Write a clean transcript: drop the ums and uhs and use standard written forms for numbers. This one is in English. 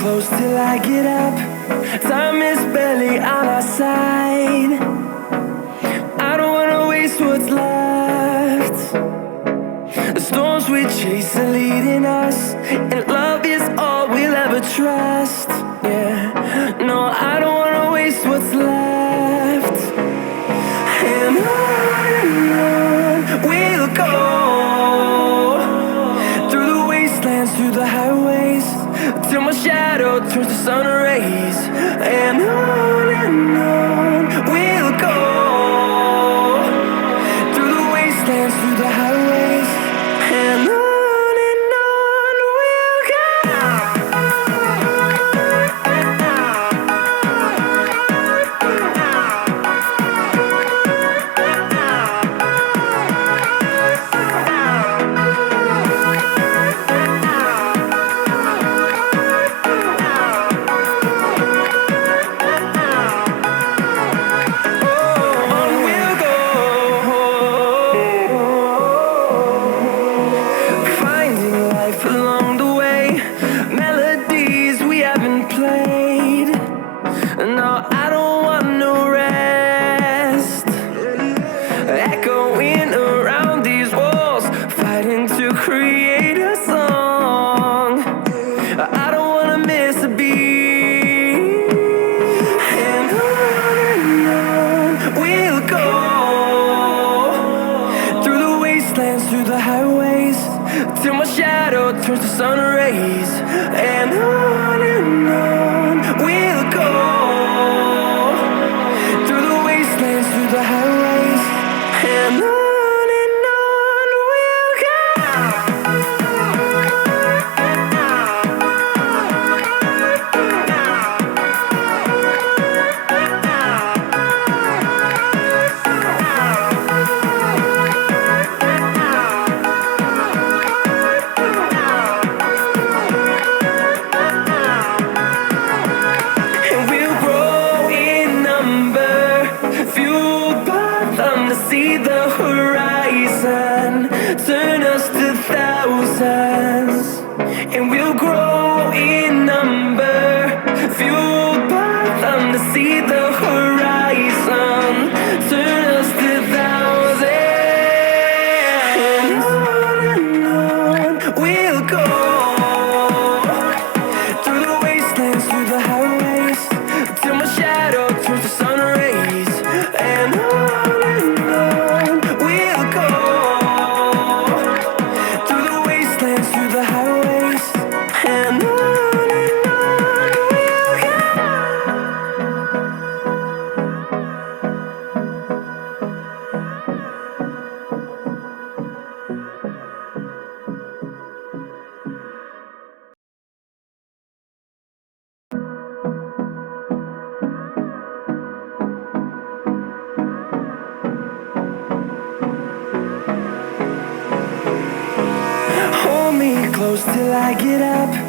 close till I get up. Time is barely on our side. I don't wanna waste what's left. The storms we chase are leading us, and love is all we'll ever trust. Yeah, no, I don't wanna waste what's left. And on we'll go, through the wastelands, through the highways, till my shadow turns to sun rays. And on we'll go, through the wastelands, through the highways, and on we'll go. Till my shadow turns to sun rays. And on we'll go, through the wastelands, through the highways, and on we'll go. See the horizon, turn us to thousands, and we'll grow in number, fueled by them. To see the horizon, turn us to thousands, and on we'll go, through the wastelands, through the highways, till my shadow turns to sun rays. And on close till I get up.